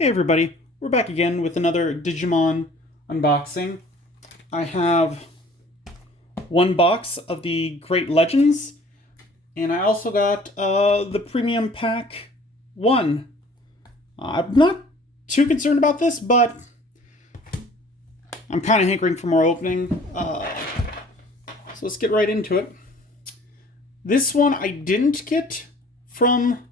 Hey everybody, we're back again with another Digimon unboxing. I have one box of the Great Legends, and I also got the Premium Pack 1. I'm not too concerned about this, but I'm kind of hankering for more opening, so let's get right into it. This one I didn't get from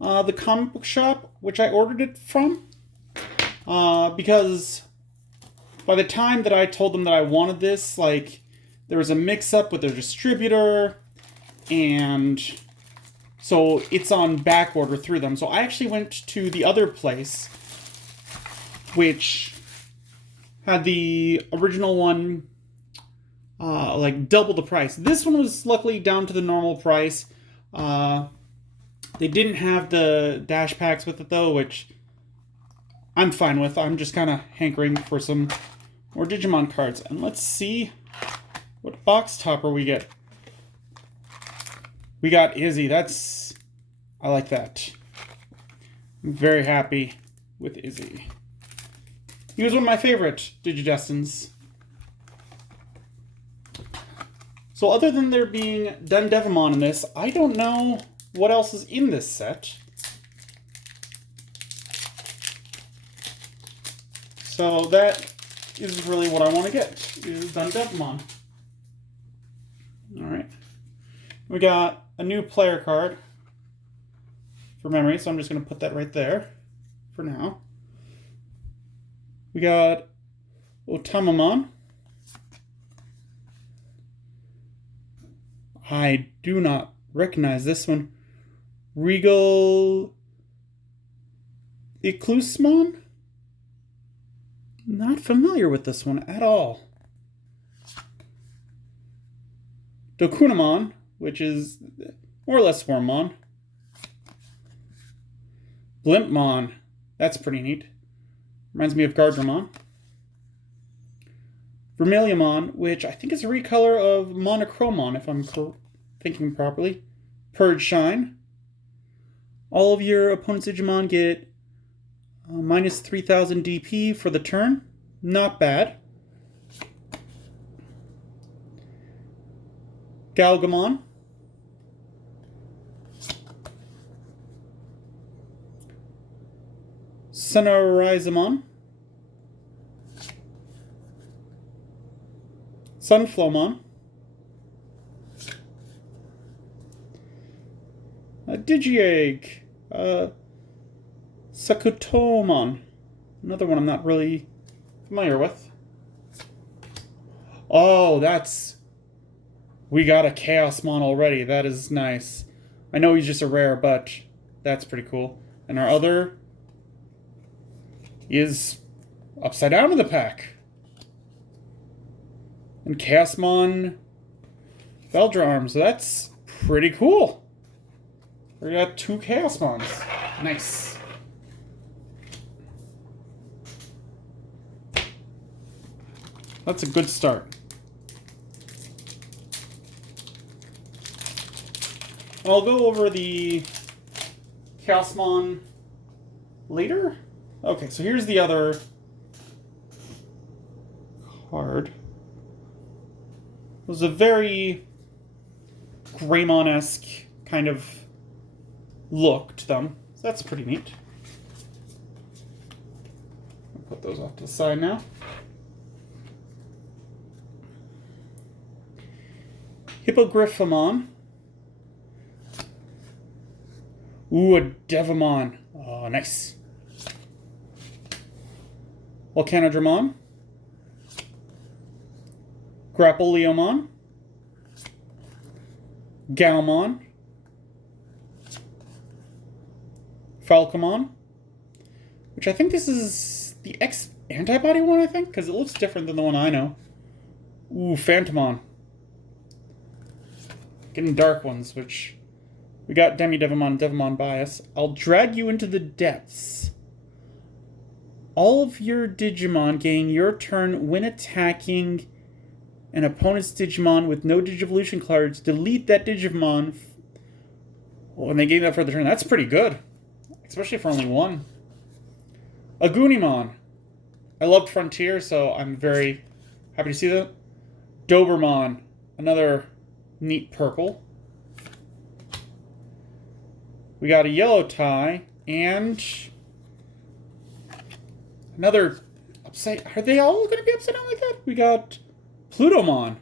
the comic book shop, which I ordered it from, because by the time that I told them that I wanted this, there was a mix-up with their distributor, and so it's on back order through them. So I actually went to the other place, which had the original one, double the price. This one was luckily down to the normal price. They didn't have the dash packs with it, though, which I'm fine with. I'm just kind of hankering for some more Digimon cards. And let's see what box topper we get. We got Izzy. I like that. I'm very happy with Izzy. He was one of my favorite Digidestins. So other than there being Devamon in this, I don't know what else is in this set. So that is really what I want to get, is Devamon. Alright. We got a new player card for memory, so I'm just going to put that right there for now. We got Otamamon. I do not recognize this one. Regal Eclusmon? Not familiar with this one at all. Dokunamon, which is more or less Wormmon. Blimpmon, that's pretty neat. Reminds me of Gardramon. Vermiliamon, which I think is a recolor of Monochromon, if I'm thinking properly. Purge Shine. All of your opponent's Digimon get minus 3000 DP for the turn. Not bad. Gal Gamon. Sunrise-amon. Sunflowmon. Digiegg. Sakutomon. Another one I'm not really familiar with. Oh, we got a Chaosmon already. That is nice. I know he's just a rare, but that's pretty cool. And our other is upside down in the pack. And Chaosmon Veldra, so that's pretty cool. We got 2 Chaosmons. Nice. That's a good start. I'll go over the Chaosmon later. Okay, so here's the other card. It was a very Greymon-esque kind of look to them. So that's pretty neat. I'll put those off to the side now. Hippogriffamon. Ooh, a Devamon. Oh, nice. Volcanodramon. Grappleomon. Galmon. Falcomon. Which I think this is the X-Antibody one, I think? Because it looks different than the one I know. Ooh, Phantomon. Getting dark ones, which we got Devamon, Devamon Bias. I'll drag you into the depths. All of your Digimon gain your turn when attacking an opponent's Digimon with no Digivolution cards. Delete that Digimon when they gain that for the turn. That's pretty good, especially for only one. Agunimon. I loved Frontier, so I'm very happy to see that. Dobermon. Another neat purple. We got a yellow tie and another upside. Are they all going to be upside down like that? We got Plutomon.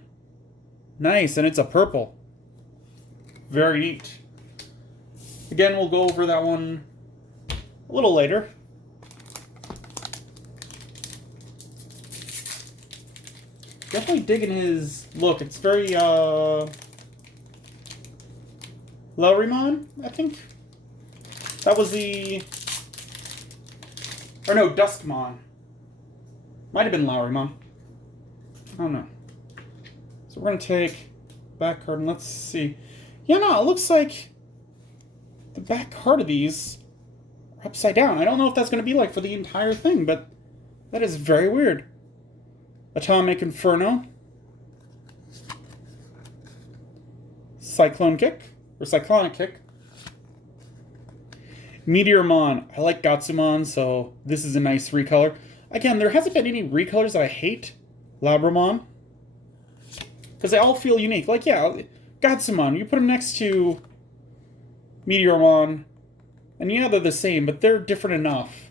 Nice, and it's a purple. Very neat. Again, we'll go over that one a little later. Definitely digging his look. It's very Wargreymon, I think. That was the... Or no, Duskmon. Might have been Wargreymon. I don't know. So we're going to take back card and let's see. Yeah, no, it looks like the back card of these are upside down. I don't know if that's going to be like for the entire thing, but that is very weird. Atomic Inferno. Cyclone Kick. Or Cyclonic Kick. Meteormon. I like Gatsumon, so this is a nice recolor. Again, there hasn't been any recolors that I hate. Labramon. Because they all feel unique. Like, yeah, Gatsumon. You put them next to Meteormon. And yeah, they're the same, but they're different enough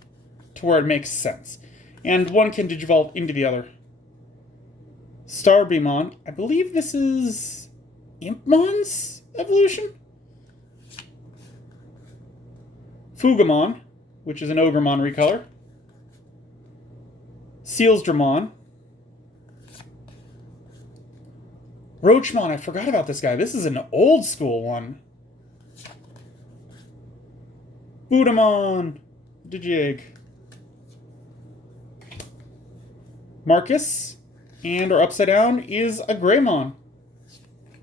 to where it makes sense. And one can digivolve into the other. Starbeamon. I believe this is Impmon's evolution? Fugamon, which is an Ogremon recolor. Sealsdramon. Roachmon, I forgot about this guy. This is an old school one. Budamon. Digig. Marcus. And our upside down is a Greymon.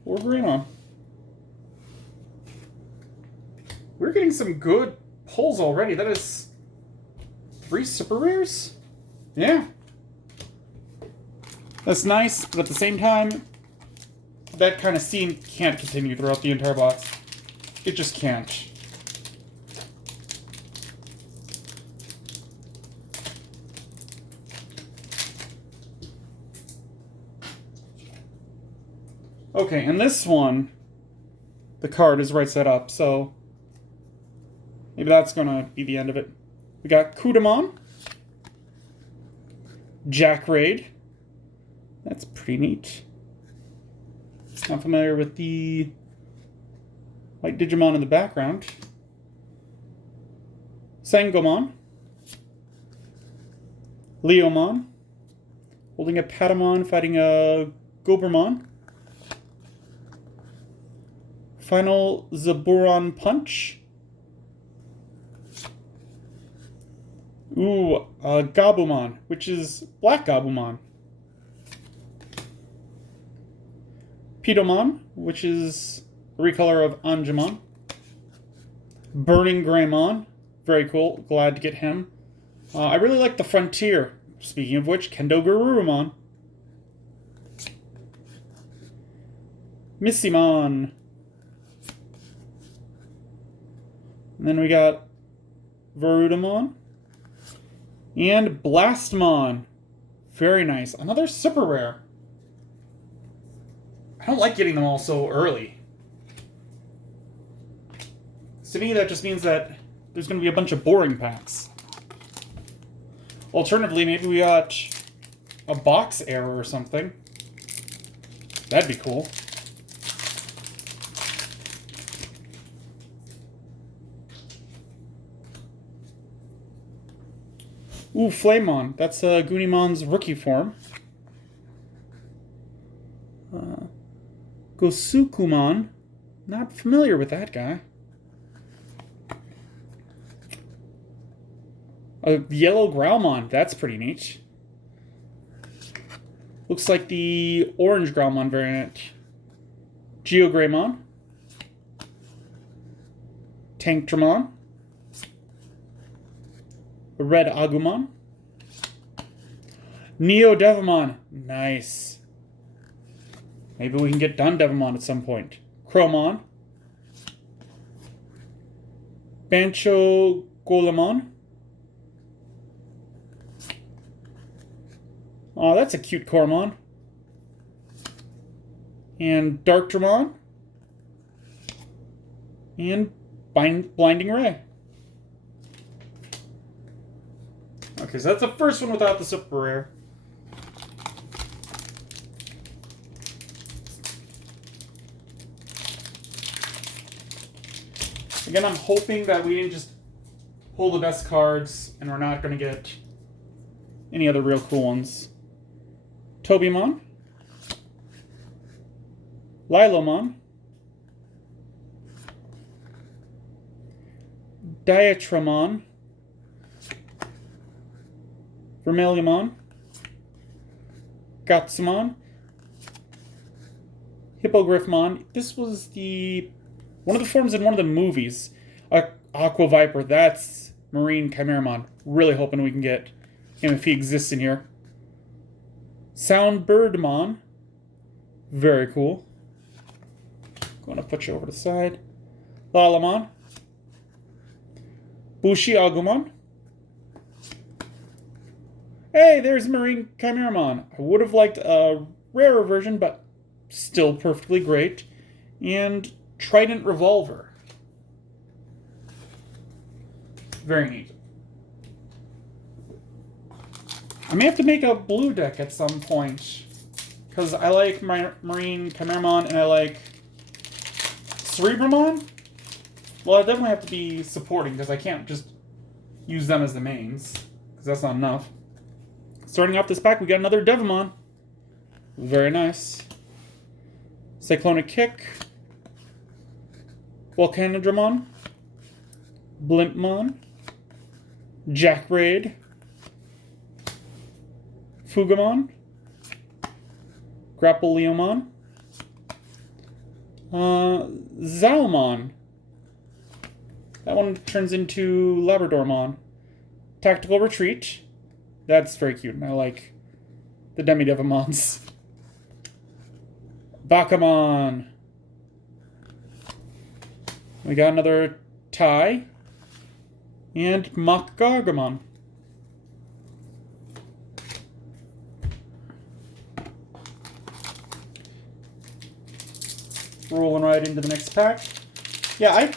Or Greymon. We're getting some good pulls already. That is 3 super rares? Yeah. That's nice, but at the same time, that kind of scene can't continue throughout the entire box. It just can't. Okay, and this one, the card is right set up, so maybe that's going to be the end of it. We got Kudamon. Jackraid. That's pretty neat. I'm familiar with the white Digimon in the background. Sangomon. Leomon. Holding a Patamon, fighting a Gobermon. Final Zaburon Punch. Ooh, Gabumon, which is Black Gabumon. Pidomon, which is a recolor of Angemon. Burning Greymon, very cool, glad to get him. I really like the Frontier, speaking of which, Kendo Garurumon. Missimon. And then we got Varudamon. And Blastmon. Very nice. Another super rare. I don't like getting them all so early. To me, that just means that there's going to be a bunch of boring packs. Alternatively, maybe we got a box error or something. That'd be cool. Ooh, Flamemon. That's Gunimon's rookie form. Gosukumon. Not familiar with that guy. A yellow Growlmon. That's pretty neat. Looks like the orange Growlmon variant. Geogreymon. Tankdramon. Red Agumon. Neo Devamon. Nice. Maybe we can get done Devamon at some point. Chromon. Bancho Golemon. Oh, that's a cute Cormon. And Dark Dramon. And Blinding Ray. Okay, so that's the first one without the super rare. Again, I'm hoping that we didn't just pull the best cards and we're not going to get any other real cool ones. Tobimon. Lilomon. Diatramon. Vermiliamon. Gatsumon. Hippogriffmon. This was one of the forms in one of the movies. Aqua Viper. That's Marine Chimeramon. Really hoping we can get him if he exists in here. Soundbirdmon. Very cool. Going to put you over to the side. Lalamon. Bushi Agumon. Hey, there's Marine Chimeramon. I would have liked a rarer version, but still perfectly great. And Trident Revolver. Very neat. I may have to make a blue deck at some point, because I like my Marine Chimeramon and I like Cerebramon. Well, I definitely have to be supporting, because I can't just use them as the mains, because that's not enough. Starting off this pack, we got another Devamon. Very nice. Cyclonic Kick. Volcanodramon. Blimpmon. Jackraid. Fugamon. Grappleomon. Zalmon. That one turns into Labradormon. Tactical Retreat. That's very cute, and I like the Demi-Devamons. Bakamon. We got another Tai. And Gargamon. Rolling right into the next pack. Yeah,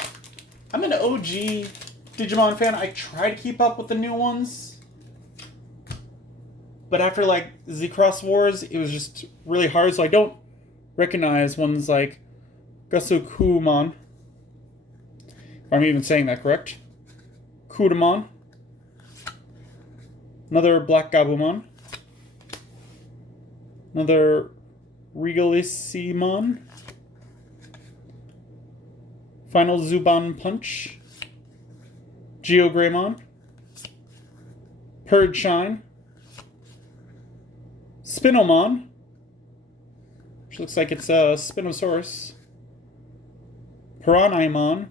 I'm an OG Digimon fan. I try to keep up with the new ones. But after, like, Z-Cross Wars, it was just really hard, so I don't recognize ones like Gasukumon. If I'm even saying that correct. Kudamon. Another Black Gabumon. Another Regalissimon. Final Zuban Punch. Geogreymon. Purge Shine. Spinomon. Which looks like it's a Spinosaurus. Piranaimon.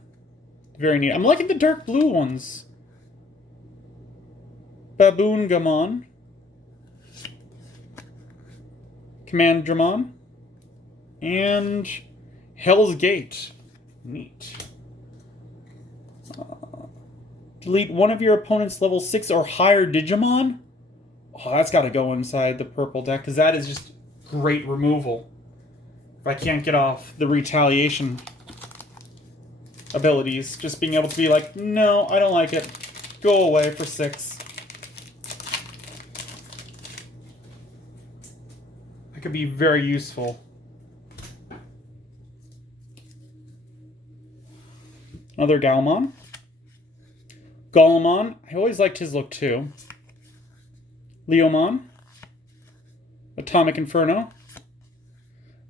Very neat. I'm liking the dark blue ones. Baboongamon. Commandramon. And Hell's Gate. Neat. Delete one of your opponent's level 6 or higher Digimon. Oh, that's got to go inside the purple deck, because that is just great removal. If I can't get off the retaliation abilities, just being able to be like, no, I don't like it. Go away for 6. That could be very useful. Another Galmon. Golemon. I always liked his look too. Leomon. Atomic Inferno.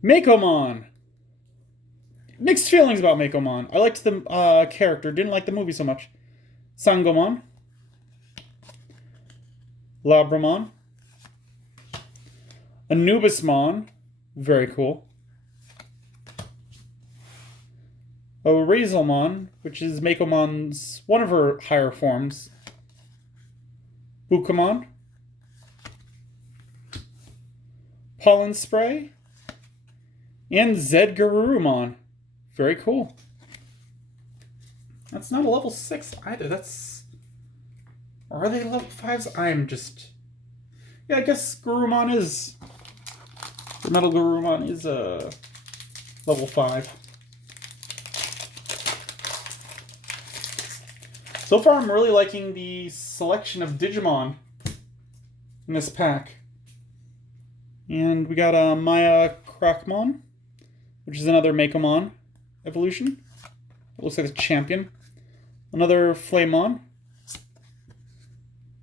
Makomon. Mixed feelings about Makomon. I liked the character, didn't like the movie so much. Sangomon. Labramon. Anubismon. Very cool. Razelmon, which is Makomon's one of her higher forms. Bukamon. Pollen Spray. And Zedgarurumon. Very cool. That's not a level 6 either. That's... Or are they level 5s? I'm just Yeah, I guess Garurumon is... The Metal Garurumon is level 5. So far, I'm really liking the selection of Digimon in this pack. And we got a Maya Krakmon, which is another Makomon evolution. It looks like a champion. Another Flamemon.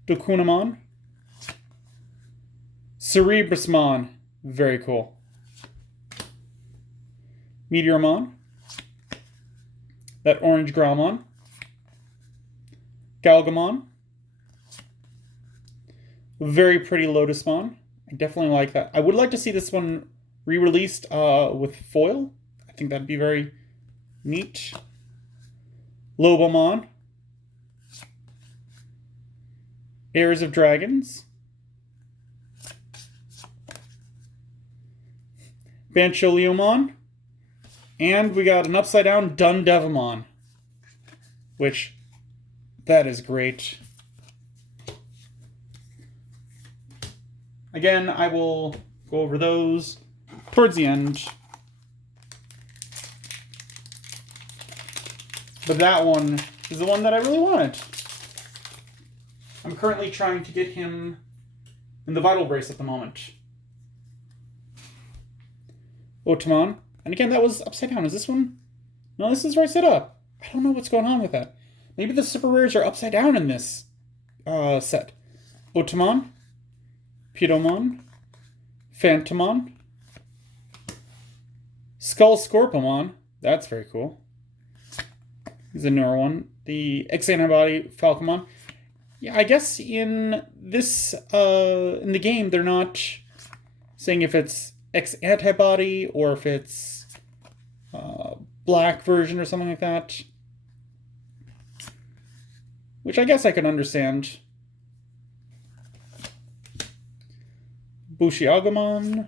Dokunamon. Cerebrusmon. Very cool. Meteormon. That orange Growlmon. Gal Gamon. Very pretty Lotusmon. I definitely like that. I would like to see this one re-released with foil. I think that'd be very neat. Lobomon. Heirs of Dragons. Bancholeomon. And we got an upside down Devamon, which, that is great. Again, I will go over those towards the end. But that one is the one that I really wanted. I'm currently trying to get him in the Vital Brace at the moment. Otamon. And again, that was upside down. Is this one? No, this is right side up. I don't know what's going on with that. Maybe the super rares are upside down in this set. Otamon. Pidomon. Phantomon. Skull Scorpomon. That's very cool. He's a newer one. The X-Antibody Falcomon. Yeah, I guess in this, in the game, they're not saying if it's X-Antibody or if it's black version or something like that. Which I guess I can understand. Bushiagumon.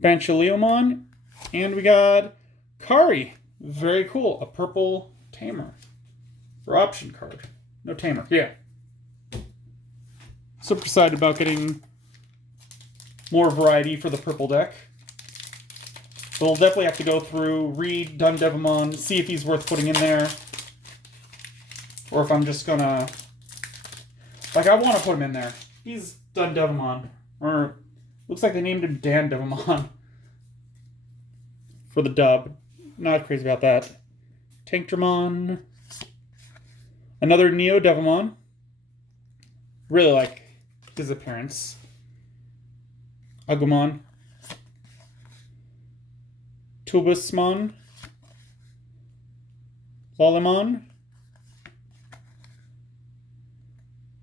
Bancholeomon. And we got Kari. Very cool. A purple tamer. For option card. No tamer. Yeah. Super excited about getting more variety for the purple deck. So we'll definitely have to go through, read Devamon, see if he's worth putting in there. Or if I'm just gonna... Like, I want to put him in there. He's Devamon. Or, looks like they named him Dan Devamon. For the dub. Not crazy about that. Tankdramon. Another Neo Devamon. Really like his appearance. Agumon. Tubusmon. Lolimon.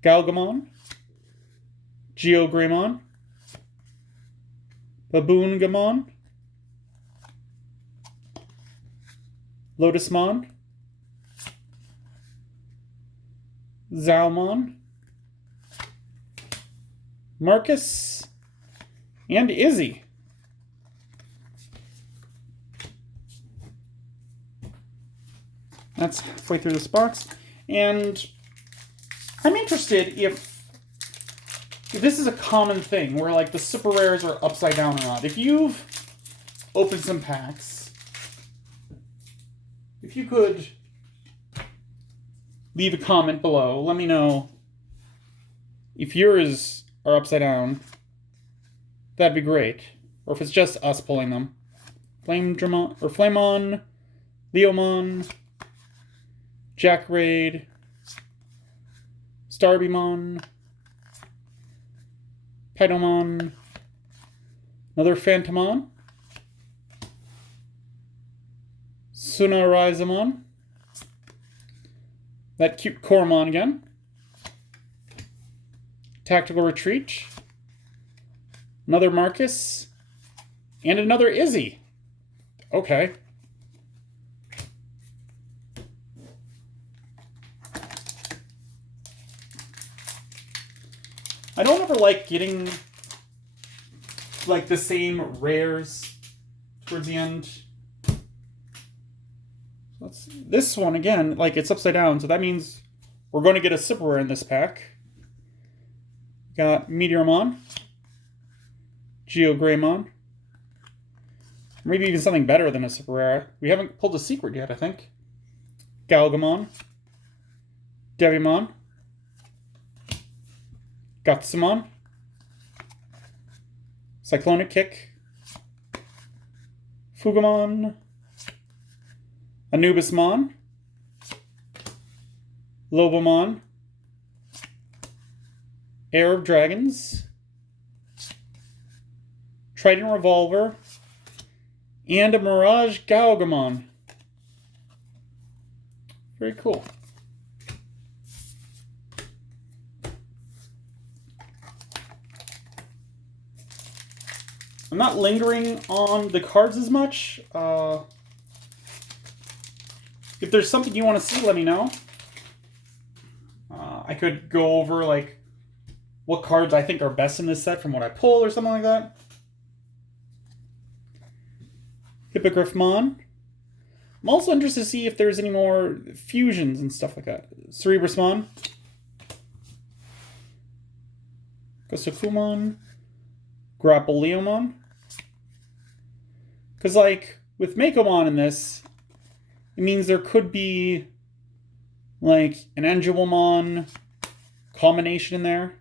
Gal Gamon. Wargreymon. Baboongamon. Lotusmon. Zalmon. Marcus. And Izzy. That's halfway through this box. And I'm interested if this is a common thing where like the super rares are upside down or not. If you've opened some packs, if you could leave a comment below, let me know if yours are upside down. That'd be great. Or if it's just us pulling them. Flamon, Leomon, Jackraid, Starbymon, Pedomon, another Phantomon, Sunarizamon, that cute Koromon again, Tactical Retreat, another Marcus, and another Izzy. Okay. I don't ever like getting like the same rares towards the end. This one again, like it's upside down, so that means we're going to get a super rare in this pack. Got Meteormon, Wargreymon, maybe even something better than a super rare. We haven't pulled a secret yet, I think. Gal Gamon, Devamon, Gutsumon, Cyclonic Kick, Fugamon, Anubismon, Lobomon, Heir of Dragons, Trident Revolver, and a Mirage Gal Gamon. Very cool. I'm not lingering on the cards as much. If there's something you want to see, let me know. I could go over like what cards I think are best in this set from what I pull or something like that. Hippogriffmon. I'm also interested to see if there's any more fusions and stuff like that. Cerebrusmon. Gosukumon. Grappleomon. Because, like, with Makomon in this, it means there could be, like, an Angewomon combination in there.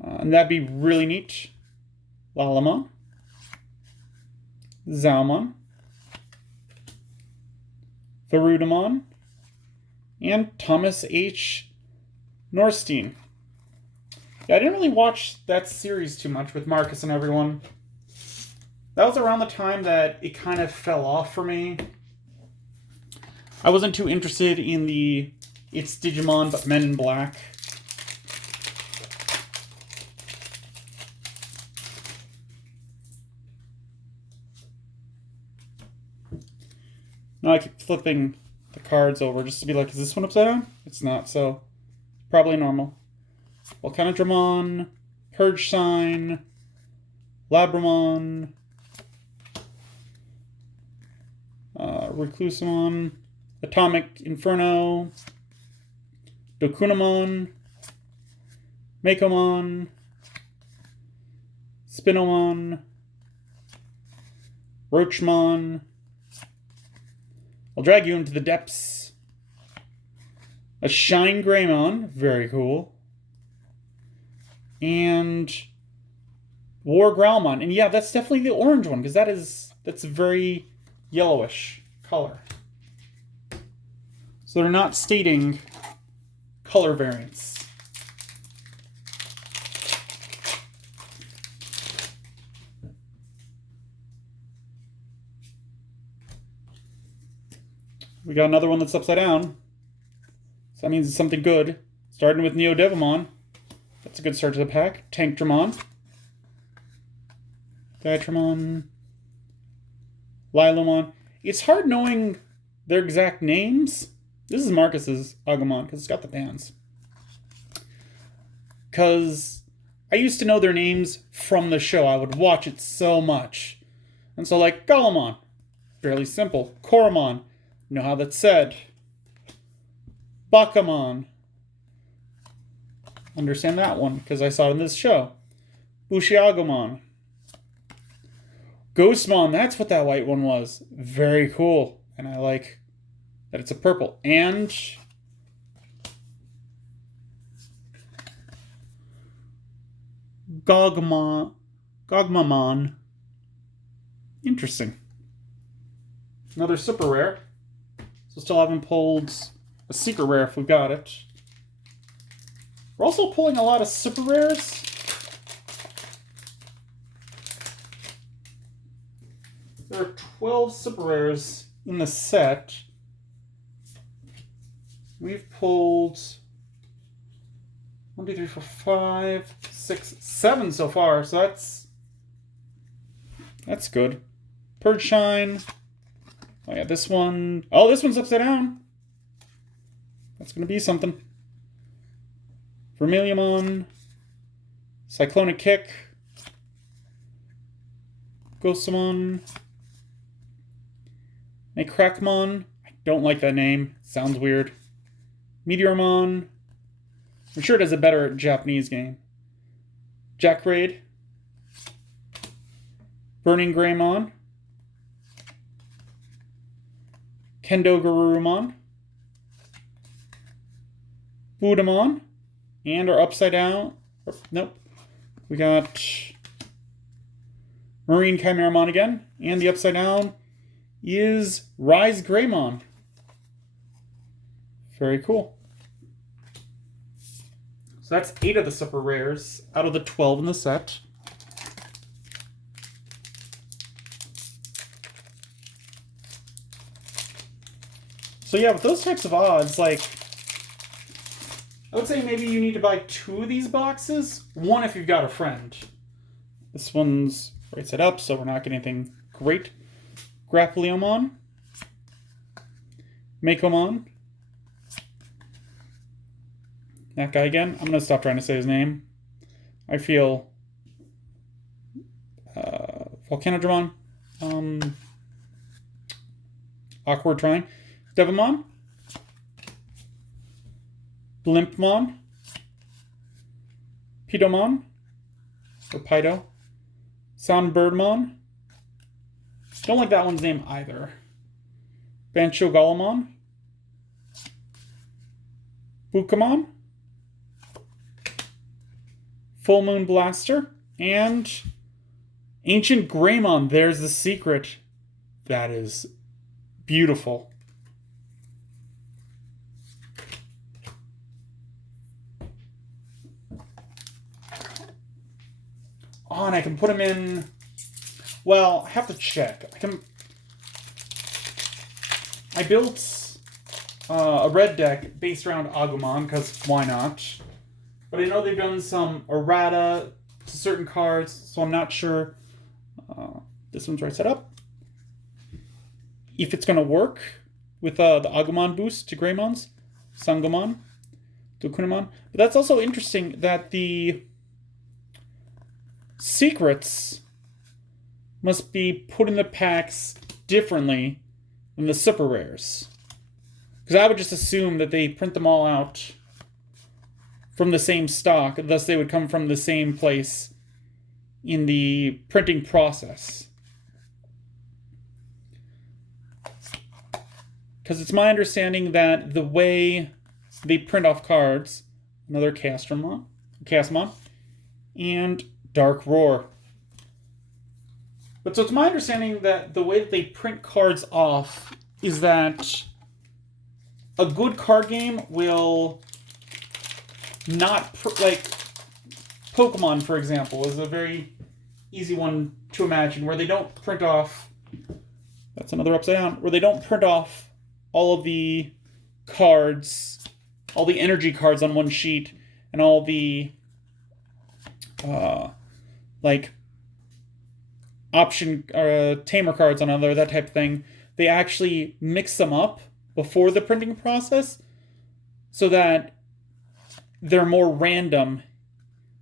And that'd be really neat. Lalamon. Zalmon. Therudamon. And Thomas H. Norstein. Yeah, I didn't really watch that series too much with Marcus and everyone. That was around the time that it kind of fell off for me. I wasn't too interested in the It's Digimon but Men in Black. Now I keep flipping the cards over just to be like, is this one upside down? It's not, so probably normal. Volcanodramon, Purge Sign, Labramon, Reclusamon, Atomic Inferno, Dokunamon, Makomon, Spinomon, Roachmon. I'll drag you into the depths. A Wargreymon, very cool. And Wargreymon. And yeah, that's definitely the orange one, because that's a very yellowish color. So they're not stating color variants. We got another one that's upside down. So that means it's something good. Starting with Neo Devamon. That's a good start to the pack. Tankdramon. Diatramon. Lilomon. It's hard knowing their exact names. This is Marcus's Agumon, because it's got the bands. Because I used to know their names from the show. I would watch it so much. And so, like, Galamon. Fairly simple. Koromon. You know how that's said. Bakamon. Understand that one, because I saw it in this show. Bushiagumon. Ghostmon, that's what that white one was. Very cool. And I like that it's a purple. And Gogmamon. Interesting. Another super rare. So still haven't pulled a secret rare if we've got it. We're also pulling a lot of super rares. There are 12 super rares in the set. We've pulled 1, 2, 3, 4, 5, 6, 7 so far, so that's good. Purge Shine. Oh yeah, this one. Oh, this one's upside down. That's gonna be something. Vermilion, Cyclonic Kick, Ghostmon, Necracmon. I don't like that name. Sounds weird. Meteormon, I'm sure it has a better Japanese game. Jackraid. Burning Greymon. Kendo Garurumon. Budamon. And our upside down. Nope. We got Marine Chimeramon again. And the upside down is Wargreymon. Very cool. So that's 8 of the super rares out of the 12 in the set. So yeah, with those types of odds, like, I would say maybe you need to buy 2 of these boxes. One if you've got a friend. This one's right side up, so we're not getting anything great. Grappleomon. Makomon. That guy again. I'm going to stop trying to say his name. I feel... Volcanodramon. Awkward trying. Devamon. Blimpmon. Pidomon. Or Pido. Soundbirdmon. Don't like that one's name either. Bancho-Galamon. Bukamon. Full Moon Blaster. And Ancient Greymon. There's the secret. That is beautiful. Oh, and I can put them in... Well, I have to check. I built a red deck based around Agumon, because why not? But I know they've done some errata to certain cards, so I'm not sure. This one's right set up. If it's going to work with the Agumon boost to Greymons, Sangomon, Dokunemon. But that's also interesting that the secrets must be put in the packs differently than the super rares. Because I would just assume that they print them all out from the same stock, thus they would come from the same place in the printing process. Because it's my understanding that the way they print off cards, another Castmon, and Dark Roar. But so it's my understanding that the way that they print cards off is that a good card game will not... like, Pokemon, for example, is a very easy one to imagine, where they don't print off... That's another upside down. Where they don't print off all of the cards, all the energy cards on one sheet, and all the, like, option tamer cards on another, that type of thing. They actually mix them up before the printing process so that they're more random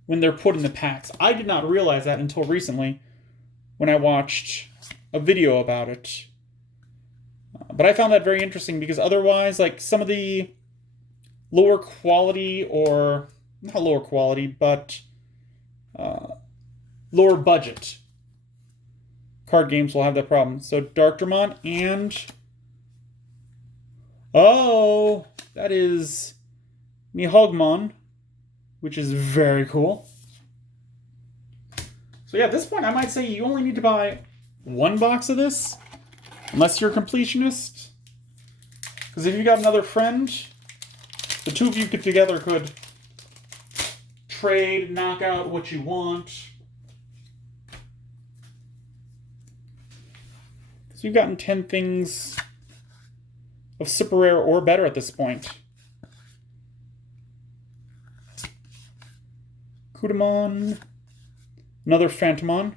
when they're put in the packs. I did not realize that until recently when I watched a video about it. But I found that very interesting because otherwise, like, some of the lower quality, or not lower quality, but lower budget card games will have that problem. So Darkdramon and... Oh! That is Nihilmon, which is very cool. So yeah, at this point I might say you only need to buy one box of this, unless you're a completionist. Because if you got another friend, the two of you together could trade, knock out what you want. Because we've gotten 10 things of super rare or better at this point. Kudamon. Another Phantomon.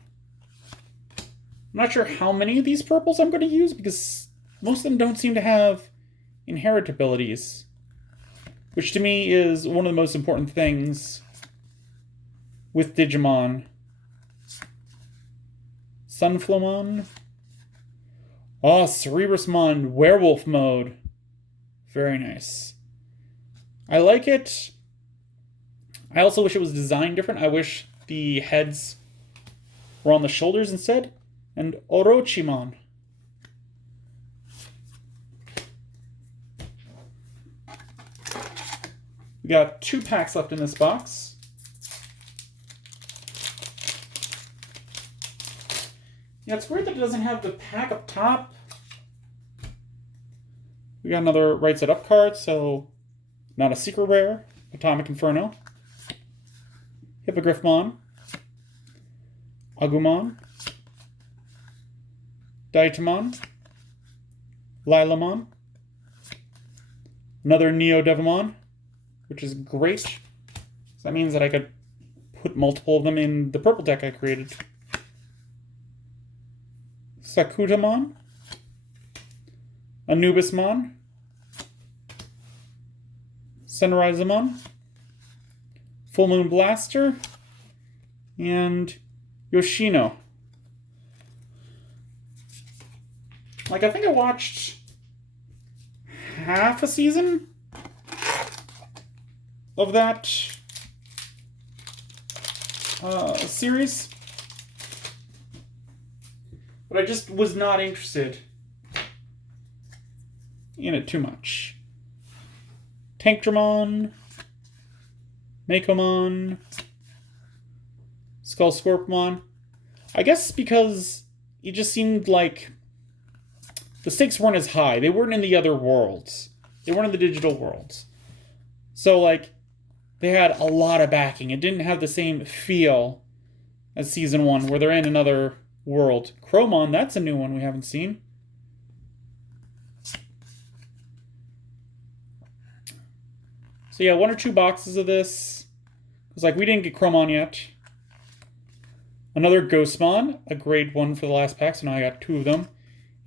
I'm not sure how many of these purples I'm going to use because most of them don't seem to have inherit abilities, which to me is one of the most important things with Digimon. Sunflowmon. Oh, Cerebrusmon, werewolf mode. Very nice. I like it I also wish it was designed different. I wish the heads were on the shoulders instead. And Orochimon. We got 2 packs left in this box. Yeah, it's weird that it doesn't have the pack up top. We got another right side up card, so not a secret rare. Atomic Inferno. Hippogriffmon. Agumon. Ditamon. Lilamon. Another Neo Devamon, which is great. So that means that I could put multiple of them in the purple deck I created. Sakutamon. Anubismon. Sunrisemon. Full Moon Blaster. And Yoshino. Like, I think I watched half a season of that series. But I just was not interested in it too much. Tankdramon, Makomon, Skullscorpmon. I guess because it just seemed like the stakes weren't as high. They weren't in the other worlds. They weren't in the digital worlds. So, like, they had a lot of backing. It didn't have the same feel as Season 1, where they're in another world. Chromon, that's a new one we haven't seen. So yeah, 1 or 2 boxes of this. It's like, we didn't get Chromon yet. Another Ghostmon, a grade 1 for the last pack, so now I got 2 of them.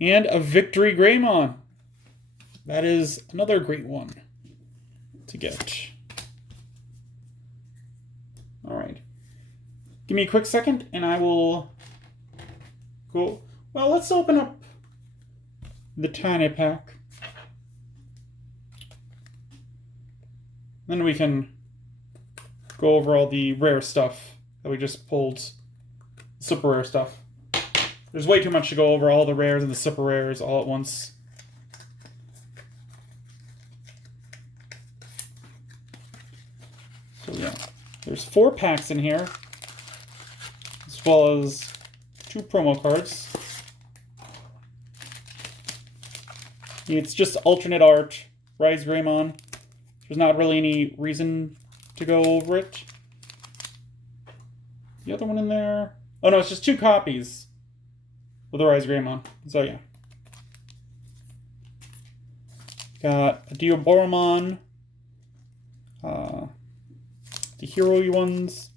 And a Victory Greymon. That is another great one to get. Alright. Give me a quick second and I will go. Well, let's open up the tiny pack. Then we can go over all the rare stuff that we just pulled. Super rare stuff. There's way too much to go over all the rares and the super rares all at once. So yeah, there's 4 packs in here, as well as 2 promo cards. It's just alternate art, Wargreymon. There's not really any reason to go over it. The other one in there... Oh no, it's just 2 copies with the Wargreymon. So yeah. Got a Diorama, the hero-y ones.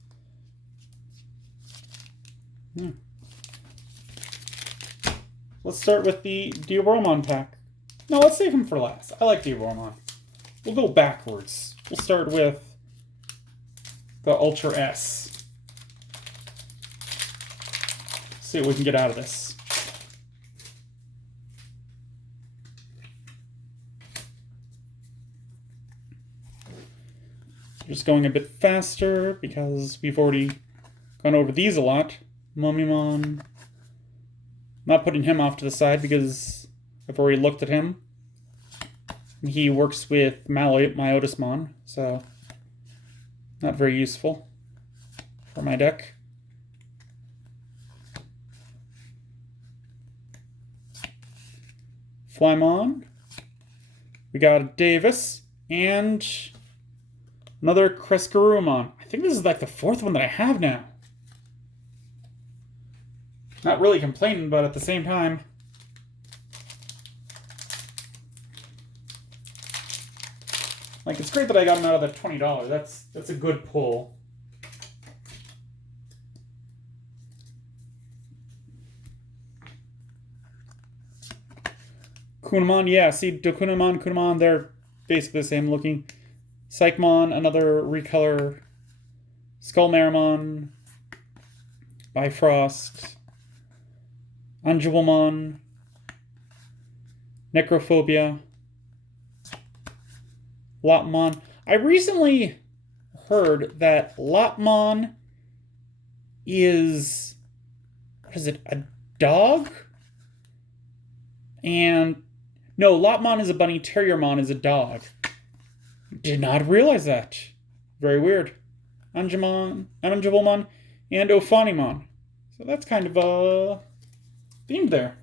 Let's start with the Diorama pack. No, let's save him for last. I like Diorama. We'll go backwards. We'll start with the Ultra S. See what we can get out of this. Just going a bit faster because we've already gone over these a lot. Mummymon. Not putting him off to the side because I've already looked at him. He works with Myotismon, so not very useful for my deck. Flymon. We got Davis and another Crescarumon. I think this is like the 4th one that I have now. Not really complaining, but at the same time. Like, it's great that I got him out of that $20. That's a good pull. Kunamon, yeah, see, Kunamon, Kunamon, they're basically the same looking. Psychmon, another recolor. Skullmarimon. Bifrost. Angelmon. Necrophobia. Lopmon. I recently heard that Lotmon is, what is it, a dog? And no, Lotmon is a bunny, Terriermon is a dog. Did not realize that. Very weird. Anjumon, and Ophanimon. So that's kind of themed there.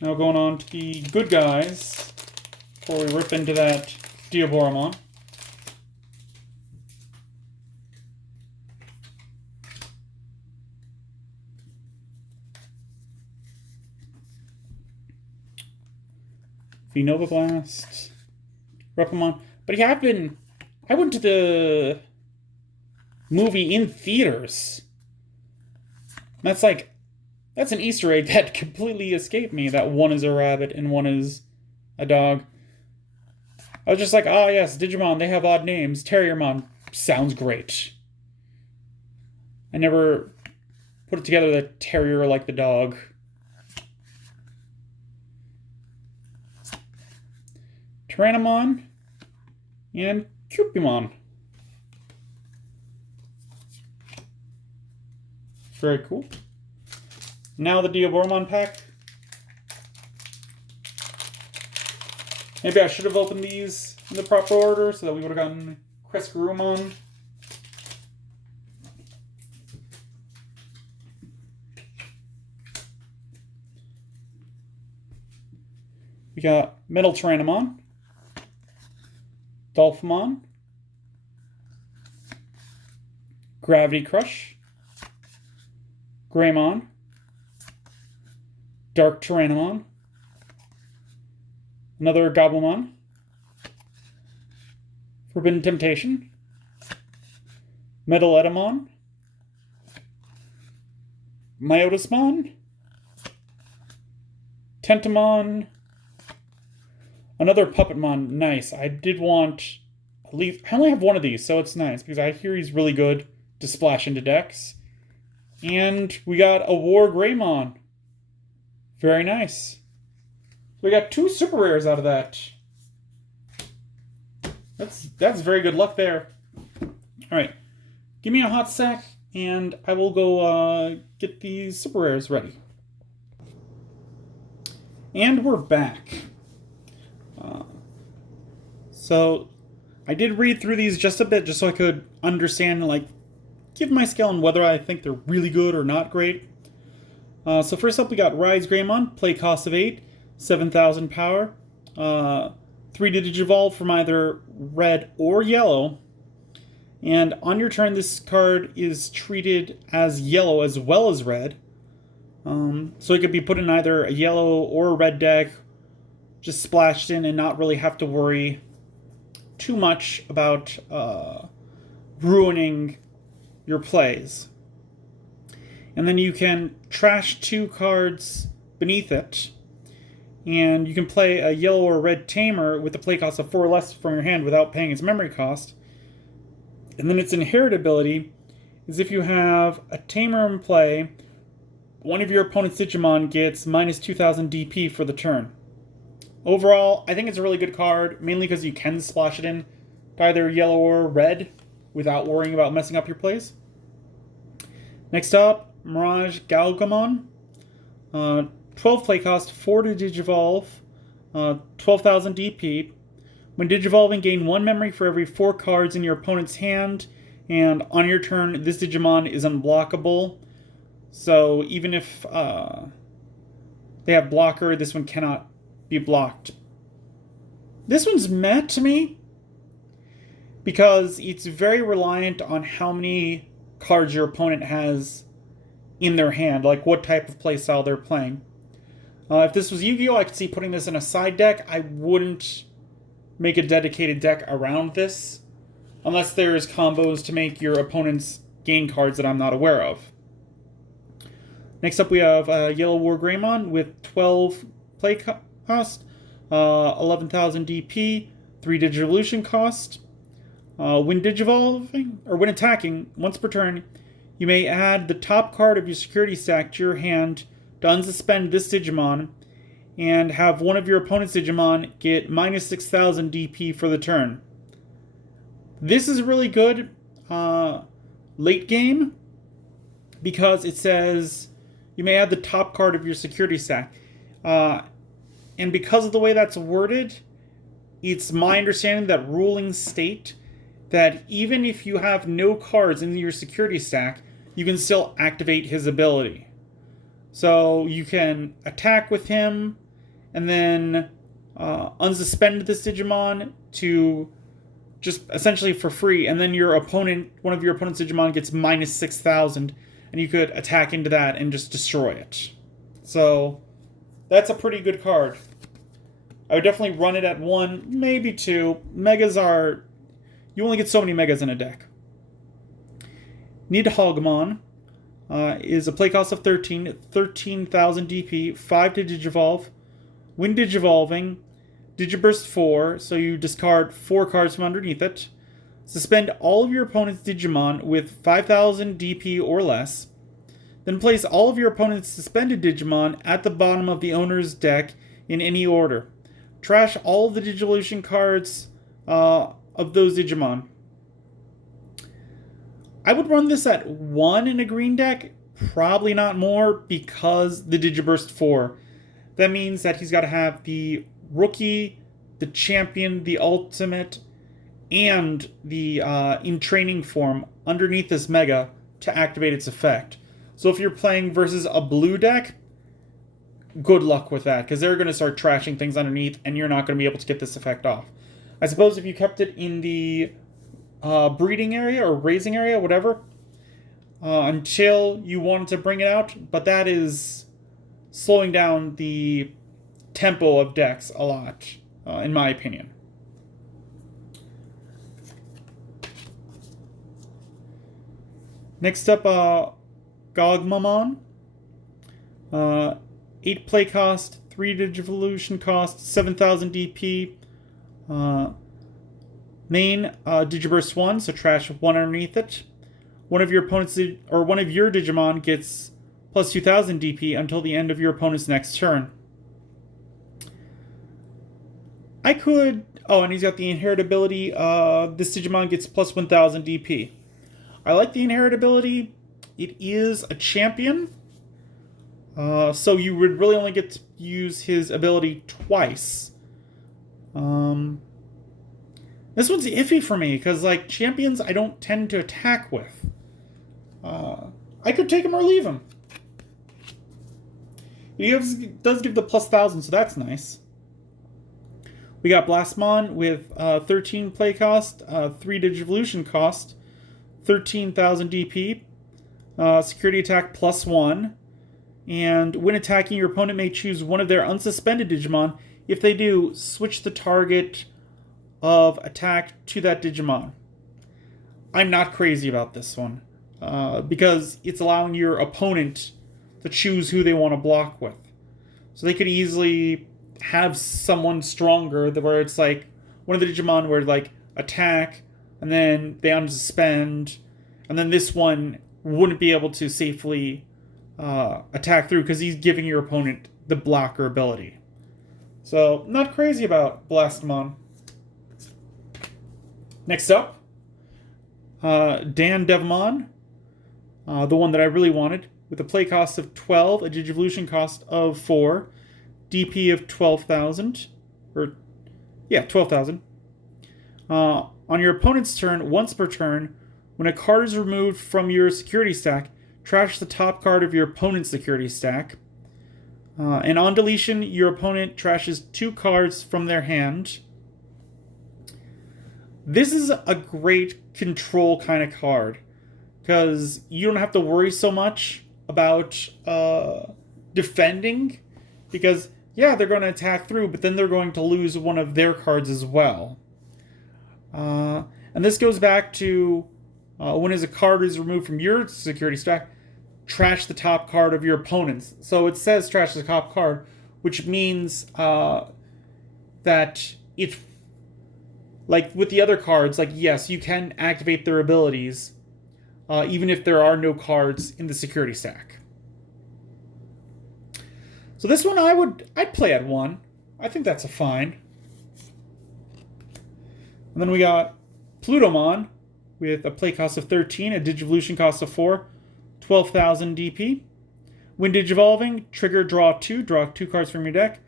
Now going on to the good guys before we rip into that Diorama. Nova Blast, Repamon. But yeah, I went to the movie in theaters. That's an Easter egg that completely escaped me, that one is a rabbit and one is a dog. I was just like, ah, yes, Digimon, they have odd names. Terriermon sounds great. I never put it together that terrier like the dog. Tyrannomon and Cupimon. Very cool. Now the Diorama Pack. Maybe I should have opened these in the proper order so that we would have gotten Crescarumon. We got Metal Tyrannomon, Dolphimon, Gravity Crush, Greymon, Dark Tyrannomon, another Gabumon, Forbidden Temptation, Metal Etamon, Myotismon, Tentamon, another Puppetmon. Nice. I did want at least, I only have one of these, so it's nice because I hear he's really good to splash into decks. And we got a Wargreymon. Very nice. We got 2 super rares out of that. That's very good luck there. Alright. Give me a hot sec, and I will go get these super rares ready. And we're back. So, I did read through these just a bit, just so I could understand, give my scale on whether I think they're really good or not great. So first up, we got Wargreymon, play cost of 8, 7,000 power, 3 to Digivolve from either red or yellow. And on your turn, this card is treated as yellow as well as red. So it could be put in either a yellow or a red deck, just splashed in and not really have to worry too much about ruining your plays. And then you can trash 2 cards beneath it, and you can play a yellow or red Tamer with a play cost of 4 or less from your hand without paying its memory cost. And then its inherit ability is if you have a Tamer in play, one of your opponent's Digimon gets minus 2,000 DP for the turn. Overall, I think it's a really good card, mainly because you can splash it in to either yellow or red without worrying about messing up your plays. Next up, Mirage Gal Gamon. 12 play cost, 4 to Digivolve, 12,000 DP. When Digivolving, gain 1 memory for every 4 cards in your opponent's hand, and on your turn, this Digimon is unblockable. So even if they have blocker, this one cannot be blocked. This one's meh to me because it's very reliant on how many cards your opponent has in their hand, like what type of playstyle they're playing. If this was Yu-Gi-Oh!, I could see putting this in a side deck. I wouldn't make a dedicated deck around this unless there's combos to make your opponents gain cards that I'm not aware of. Next up, we have Yellow Wargreymon with 12 play cost, 11,000 DP, 3 Digivolution cost. When Digivolving, or when attacking, once per turn, you may add the top card of your security stack to your hand to unsuspend this Digimon, and have one of your opponent's Digimon get minus 6,000 DP for the turn. This is really good late game because it says you may add the top card of your security stack. And because of the way that's worded, it's my understanding that rulings state that even if you have no cards in your security stack, you can still activate his ability. So you can attack with him and then unsuspend this Digimon to just essentially for free, and then one of your opponent's Digimon gets minus 6,000, and you could attack into that and just destroy it. So that's a pretty good card. I would definitely run it at 1, maybe 2. Megas are... You only get so many Megas in a deck. Nidhogmon is a play cost of 13,000 DP, 5 to Digivolve. When Digivolving, Digiburst 4, so you discard 4 cards from underneath it. Suspend all of your opponent's Digimon with 5,000 DP or less. Then place all of your opponent's suspended Digimon at the bottom of the owner's deck in any order. Trash all of the Digivolution cards of those Digimon. I would run this at 1 in a green deck, probably not more, because the Digiburst 4. That means that he's got to have the Rookie, the Champion, the Ultimate, and the in training form underneath this Mega to activate its effect. So if you're playing versus a blue deck, good luck with that, because they're going to start trashing things underneath, and you're not going to be able to get this effect off. I suppose if you kept it in the breeding area or raising area, whatever, until you wanted to bring it out, but that is slowing down the tempo of decks a lot, in my opinion. Next up, Gogmamon. 8 play cost, 3 Digivolution cost, 7,000 DP. Main Digiburst 1, so trash 1 underneath it. One of your Digimon gets plus 2,000 DP until the end of your opponent's next turn. And he's got the inheritability. This Digimon gets plus 1,000 DP. I like the inheritability. It is a champion. So you would really only get to use his ability twice. This one's iffy for me, because like champions I don't tend to attack with. I could take him or leave him. He does give the plus 1,000, so that's nice. We got Blastmon with 13 play cost, 3 Digivolution cost, 13,000 DP, security attack plus 1, and when attacking, your opponent may choose one of their unsuspended Digimon. If they do, switch the target of attack to that Digimon. I'm not crazy about this one, because it's allowing your opponent to choose who they want to block with. So they could easily have someone stronger where it's like one of the Digimon where like attack and then they unsuspend, and then this one wouldn't be able to safely attack through because he's giving your opponent the blocker ability. So not crazy about Blastmon. Next up, Devamon, the one that I really wanted, with a play cost of 12, a Digivolution cost of 4, DP of 12,000, 12,000. On your opponent's turn, once per turn, when a card is removed from your security stack, trash the top card of your opponent's security stack. And on deletion, your opponent trashes 2 cards from their hand. This is a great control kind of card, because you don't have to worry so much about defending, because yeah, they're going to attack through, but then they're going to lose one of their cards as well. And this goes back to when a card is removed from your security stack, trash the top card of your opponent's. So it says trash the top card, which means that if, like with the other cards, like yes, you can activate their abilities, even if there are no cards in the security stack. So this one I'd play at 1. I think that's a fine. And then we got Plutomon with a play cost of 13, a Digivolution cost of 4, 12,000 DP. When Digivolving, trigger draw 2 cards from your deck.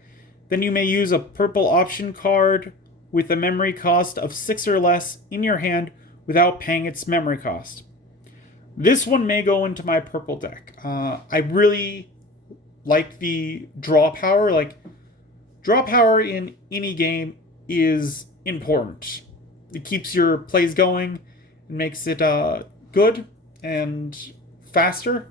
Then you may use a purple option card with a memory cost of 6 or less in your hand without paying its memory cost. This one may go into my purple deck. I really like the draw power. Like, draw power in any game is important. It keeps your plays going and makes it good and faster.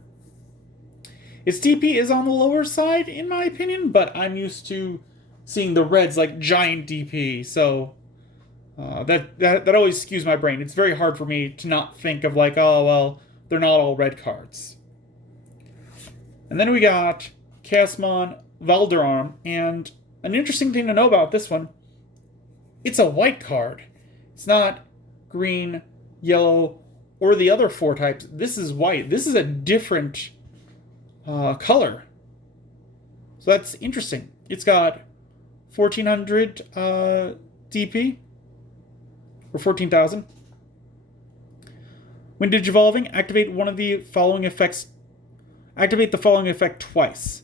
Its DP is on the lower side, in my opinion, but I'm used to seeing the reds like giant DP, so that always skews my brain. It's very hard for me to not think of like, oh, well, they're not all red cards. And then we got Chaosmon Valderarm, and an interesting thing to know about this one, it's a white card. It's not green, yellow, or the other 4 types. This is white. This is a different color. So that's interesting. It's got 1,400 DP, or 14,000. When Digivolving, activate the following effect twice.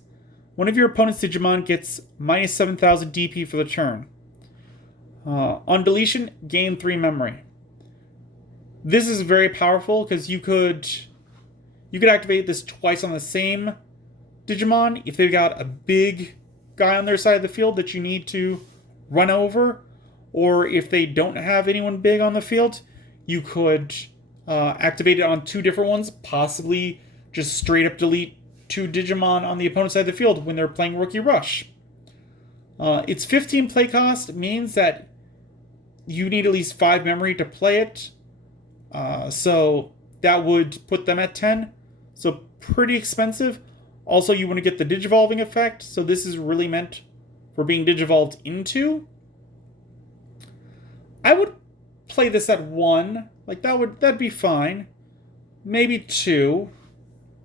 One of your opponent's Digimon gets minus 7,000 DP for the turn. On deletion, gain 3 memory. This is very powerful because you could activate this twice on the same Digimon if they've got a big guy on their side of the field that you need to run over, or if they don't have anyone big on the field, you could activate it on 2 different ones, possibly just straight up delete 2 Digimon on the opponent's side of the field when they're playing Rookie Rush. Its 15 play cost means that you need at least 5 memory to play it, so that would put them at 10, so pretty expensive. Also, you want to get the Digivolving effect, so this is really meant for being Digivolved into. I would play this at 1, like that'd be fine, maybe 2,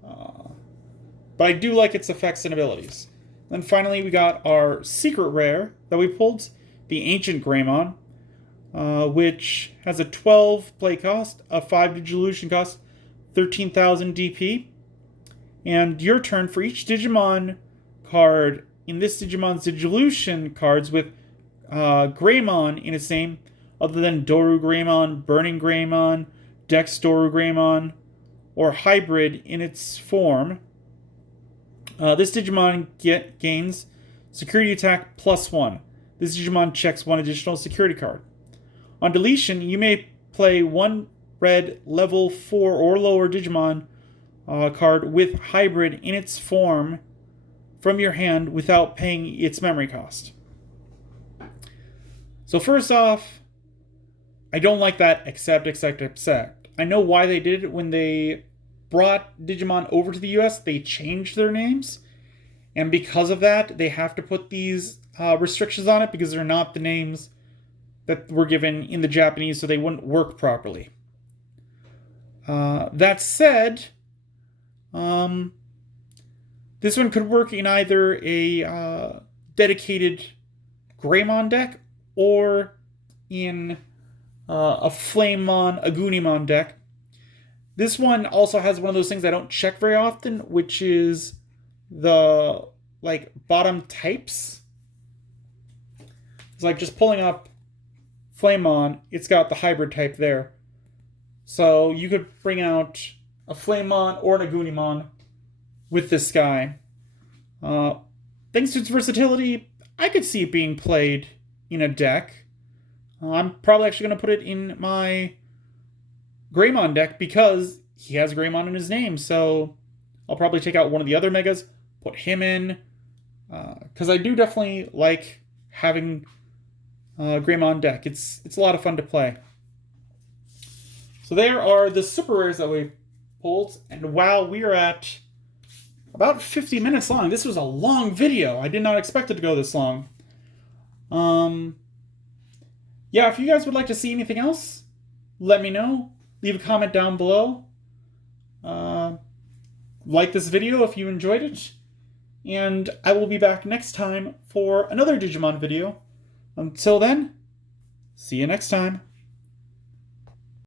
but I do like its effects and abilities. Then finally, we got our secret rare that we pulled, the Ancient Greymon, which has a 12 play cost, a 5 Digivolution cost, 13,000 DP. And your turn, for each Digimon card in this Digimon's Digivolution cards with Greymon in its name, other than Wargreymon, Burning Greymon, Dex Wargreymon, or Hybrid in its form, this Digimon gains Security Attack +1. This Digimon checks 1 additional security card. On deletion, you may play 1 red level 4 or lower Digimon card with Hybrid in its form from your hand without paying its memory cost. So first off, I don't like that accept. I know why they did it. When they brought Digimon over to the US, they changed their names, and because of that, they have to put these restrictions on it because they're not the names that were given in the Japanese, so they wouldn't work properly. That said, this one could work in either a dedicated Greymon deck or in a Flamemon, Agunimon deck. This one also has one of those things I don't check very often, which is the bottom types. It's like just pulling up Flamemon, it's got the hybrid type there. So you could bring out a Flamemon or an Agunimon with this guy. Thanks to its versatility, I could see it being played in a deck. I'm probably actually going to put it in my Greymon deck because he has Greymon in his name. So I'll probably take out one of the other Megas, put him in, because I do definitely like having Greymon deck. It's a lot of fun to play. So there are the super rares that we pulled, and wow, we are at about 50 minutes long. This was a long video. I did not expect it to go this long. Yeah, if you guys would like to see anything else, let me know. Leave a comment down below. Like this video if you enjoyed it. and I will be back next time for another Digimon video. Until then, see you next time.